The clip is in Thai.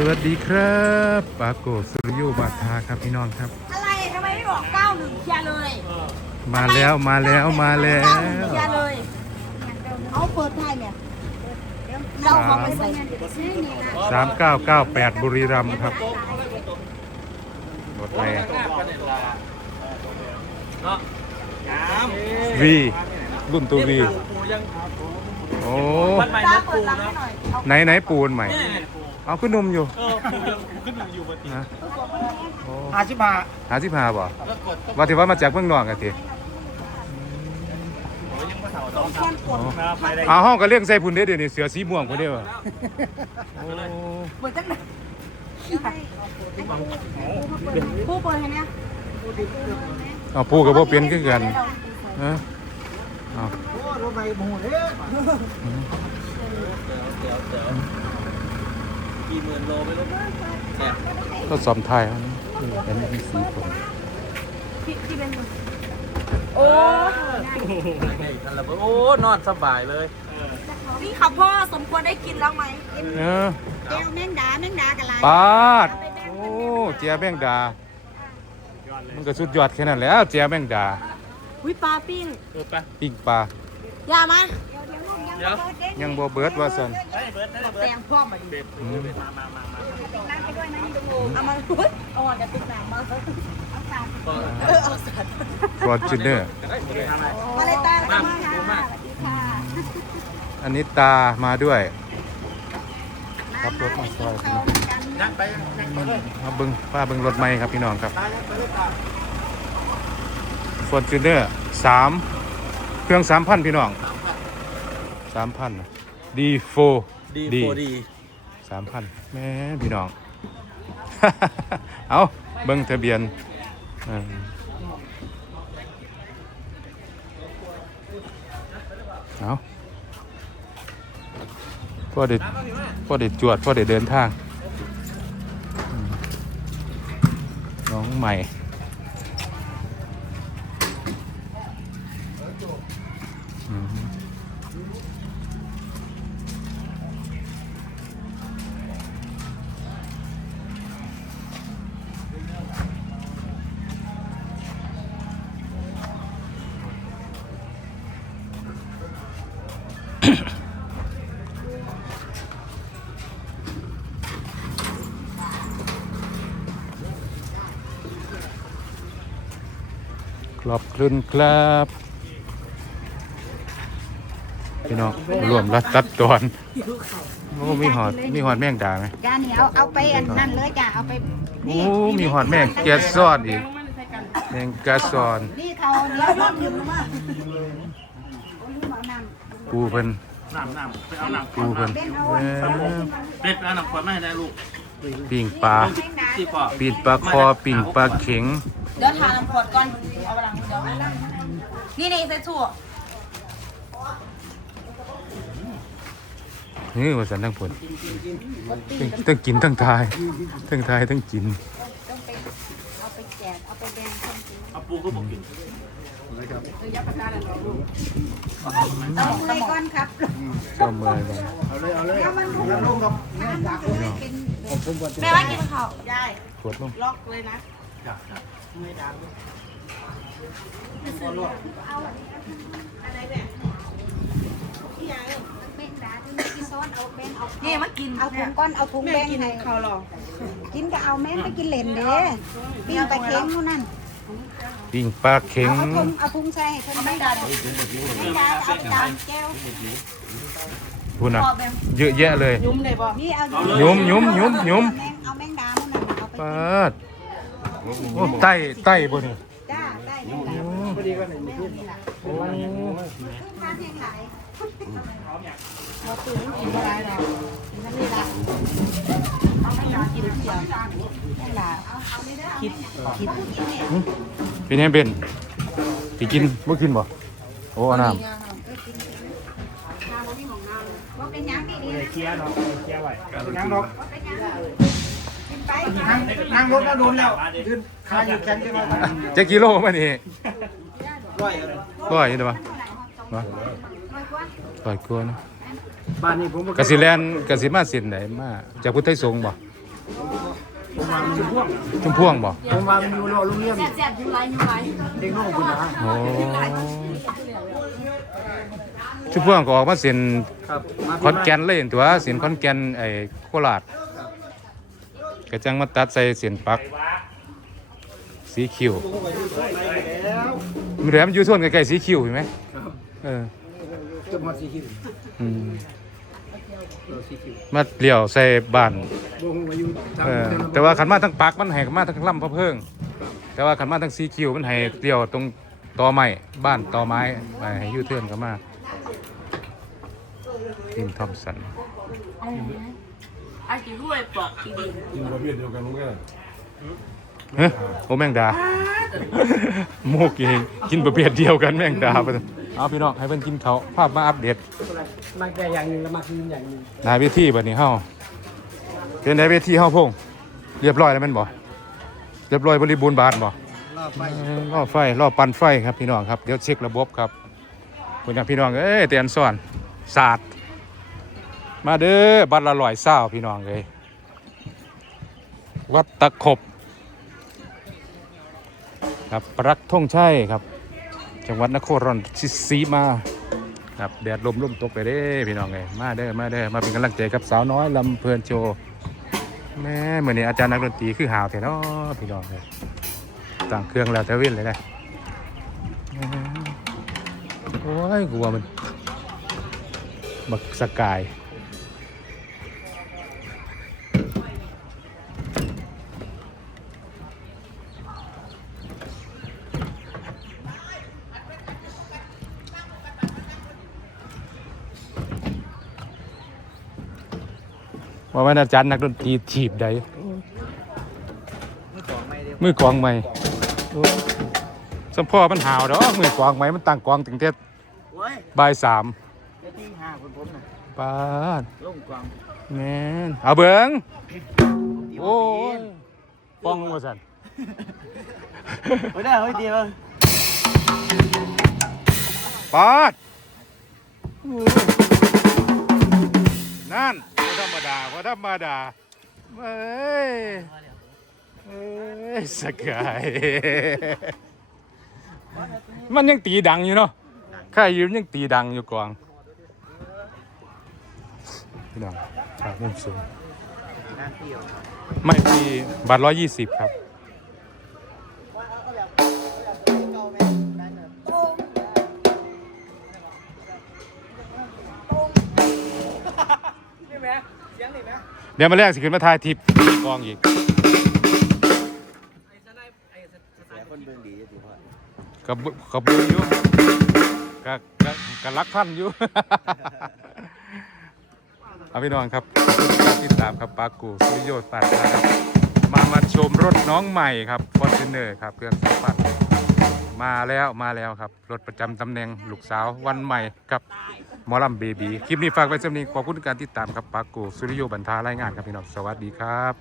สวัสดีครับปาโกสุริโยบาทาครับพี่น้องครับ อะไรทำไมไม่บอกเก้าหนึ่งเคลียร์เลยมาแล้วมาแล้วมาแล้เก้าหนึ่งวเคลียร์เลย เอาเปิดไทยเนี่ยเราเขาไปใส่สามเก้าเก้าแปดบุรีรัมย์ครับรถแม่วีรุ่นตัววีโอ้วันใหม่ตานะเปิปูดรังนะให้หน่อยเอาไหนไหนปูนใหม่ เอาขึ้นนมอยู่เออปูยังขึ้นอยู่บนตีนะโอ้อาชิบะหาสิพาบ่ว่าที่ว่ามาจากเมืองนอกกันทีแค่กดไปได้เอาห้องก็เลี้ยงใส่พุ่นเด้อเดี๋ยวนี้เสือสีม่วงพุ่นเด้อโอ้เปิดจังไหนผู้เปิดให้เนี่ยเอาปูกับบ่เป็นคือกันฮะเอา โอ้รถไฟโมโหเลย กี่หมื่นโลไม่รู้แซ่บก็สอมไทยครับเห็นมีสีผมพี่ที่เป็นโอ้ทันละโอ้นอนสบายเลยนี่ค่ะพ่อสมควรได้กินแล้วไหมเออแก้วแมงดาแมงดากันไรปาดโอ้เจียแมงดา มันก็สุดยอดแค่นั้นแหล้วเจียแมงดาวิปลาปิ้งเออไปปิ้งปลาอย่ามา เดี๋ยวยังบ่เบิดว่าซั่นได้เบิร์ดได้เบิแตร์ดงพ่อมาดิเบ็ดมามามาเอามาเฮ้ยเอาออนกับติ๊กนังมาเออเอาสัตว์ฟอร์จูเนอร์มาเลยตามามามามาอันนี้ตามาด้วยขับรถมาซอยมนั่งไปนั่งไปเลยเอาเบิ่งป้าเบิ่งรถใหมครับพี่น้องครับตายไปเลยตาฟอร์จูเนอร์สามเครื่อง3,000พี่น้อง 3,000ดีโฟดีโฟดีสามพันแม่พี่น้อง เอาเบิ้งทะเบียนอ่าเอาพ่อเด็ดพ่อเด็ดจวดพ่อเด็ดเดินทางอืมน้องใหม่อืม อบคุณครับ พี่น้องรวมรัดตัดตอนโอ้มีหอดมีหอดแมงดาไหมจ้าเหนียวเอาไปอันนั่นเลยจ้าเอาไปโอ้มีหอดแมงแกะซ้อนอีกแมงกะซ้อนนี่เขาเหนียวร่มอยู่มาปูเพิ่นน้ำน้ำไปเอาน้ำปูเพิ่นเอ้ยเป็ดเอาน้ำขวดมาให้ได้ลูกปิ้งปลาที่พ่อปีนปลาคอปิ้งปลาเข็ง เดี๋ยวทาน้ำขวดก่อน เอาไปหลังเดี๋ยวนี่นี่เซ็ตชั่วนี่ว่าสันทั้งผลทั้งกินทั้งทายทั้งทายทั้งกินเอาไปแจกเอาไปแบ่งคนกินเอาปูก็บอกกินเอาไปก่อนครับเจ้าเมื่อยบ่เดี๋ยวมันถูกลงกับเป็นแม่ว่ากินข้าวได้ขวดลงล็อกเลยนะ แบ่งดาที่ที่ซ้อนเอาแบ่งเอานี่มากินเอาถุงก้อนเอาถุงแบ่งให้ข้าวหรอกินก็เอาแม่ไม่กินเหลนเด้ปิ้งไปเค็งนู่นนั่นปิ้งปลาเข็งเอาถุงเอาถุงใส่ให้เพิ่นไม่ได้ไม่ได้เอาไปตามแก้วพูดนะเยอะแยะเลย ยุ่มเลยบ่นี่เอายุ้มยุ้มยุ้มยุ้มแมงเอาแมงดานู่นน่ะเอาไปปาด โอ้ไต้ไต้บ่นี่จ้าได้แมงดาโอ้แม่นี่ล่ะโอ้ทานแห้งหลายเราตื่นกินอะไรเรานี่ล่ะเอาแมงดากินเสียวนี่ล่ะคิดคิดเป็นไงเบนสิกินบ่กินบ่โอ้เอาน้ำว่าเป็นยังดีดีนะเคลียร์เนาะเคลียร์ไว้นั่งรถว่าเป็นยังกิ นไปนั่งนั่งรถแล้วโดนแล้วยืนคาอยู่แขนกันมาจะกิโลมานี่ร้อยร้อยอยู่เด้อบ่บ่ร้อยกว่าเนอะบ้านนี้ผมกสิแลนกสิมาเส้นไหนมาจากพุทธไทยสงฆ์บ่ผมวางมันพ่วงชุมพวงบ่ผมวางมันอยู่รอโรงเรียนแซ่บๆอยู่ไรอยู่ไรเด็กน้องคุณนะโอ้ชุมพวงก็ออกมาเส้นครับมาขอนแก่นเลยเห็นตัวเส้นขอนแก่นไอ้โคราช ก็จังมาตัดใส่เส้นปัก สีคิวมันเหลือมันอยู่ส่วนใกล้ๆสีคิวเห็นไหมครับเออจมฮอดสีคิวอืมเราสีคิวมาเลี้ยวใส่บ้านวงมาอยู่ทางเออแต่ว่าขันมาทั้งปักมันให้มาทั้งลำพะเพิงแต่ว่าขันมาทั้งสีคิวมันให้เลี้ยวตรงตอไม้บ้านตอไม้ไปให้ยูเทิร์นก็มาทีมทอมสัน ไอ้ที่รวยปอกที่ดินกินประเภทเดียวกันมั้งกันเฮ้ยโอ้แมงดา โมกเองกินประเภทเดียวกันแมงดาไปเอาพี่น้องให้เพิ่นกินเขาวภาพมาอัปเดตมาแก่อย่างหนึงแล้วมากินอย่างหนึงหนายเวทีบัดนี้เฮาเป็นไหนเวทีเฮาพงเรียบร้อยแล้วแม่นบ่เรียบร้อยบริบูรณ์บาทบ่รอบไปเออรอบไฟรอบปั่นไฟครับพี่น้องครับเดี๋ยวเช็คระบบครับคุณพี่น้องเอ้ยเตียนซ่อนศาสตร์ มาเด้อบัตรละร้อยเศร้าพี่น้องเลยวัดตะขบครับปรักท่องชัยครับ จังหวัดนครราชสีมาครับแดดลมลมตกไปเด้พี่น้องเลยมาเด้อมาเด้อมาเป็นกำลังใจกับสาวน้อยลำเพลินโชว์แม่เหมือนนี้อาจารย์นักดนตรีคือหาวแท้เนาะพี่น้องเลยต่างเครื่องแล้วแต่เว้นเลยนะโอ้ยกลัวมันบักสกาย ว่ามันอาจารย์นักดนตรีถีบใดไม่ของไม่เดียวมือกลองใหม่สมพ่อมันหาวดอกมือกลองใหม่มันตั้งกลองถึงเทศโอ้ยบ่ายสามเดี๋ยวที่ห้าคนผมน่ะปาดลงกวางแม่นเอาเบิงโอ้ยป้องว่าสันเฮ้ยได้เฮ้ยดีมั้งปาดนั่นบ่ ธรรมดาพอธรรมดาเอ้ยเอ้ยสกาย มันยังตีดังอยู่เนาะข้ายืมยังตีดังอยู่กวางพี่น้องครับนุ่มสูงไม่ตีบาทร้อยยี่สิบครับ เดี๋ยวมาแรกสิขึ้นมาทายทิพย์กองอีกไอ้สไนป์ไอ้สไนป์คนเบิ่งดีจะถือว่ากับกับบุญอยู่กับกับกับรักพันอยู่ เอาพี่น้องครับติดตามครับปากูสุริโยตปาดครับมามาชมรถน้องใหม่ครับฟอร์จูเนอร์ครับเครื่องสัมผัสมาแล้วมาแล้วครับ รถประจำตำแหน่งลูกสาววันใหม่กับ มอลำเบบีคลิปนี้ฝากไว้สำหรับนี้ขอบคุณการติดตามครับปากูสุริโยบันทารายงานครับพี่น้องสวัสดีครับ